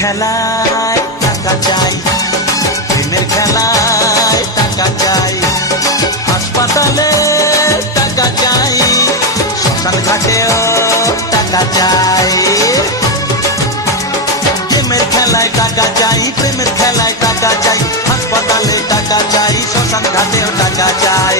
খেলায় টাকা চাই, প্রেমের খেলায় টাকা চাই, হাসপাতালে টাকা চাই, শ্মশান ঘাটেও টাকা চাই। প্রেমের খেলায় টাকা চাই, প্রেমের খেলায় টাকা চাই, হাসপাতালে টাকা চাই, শ্মশান ঘাটেও টাকা চাই।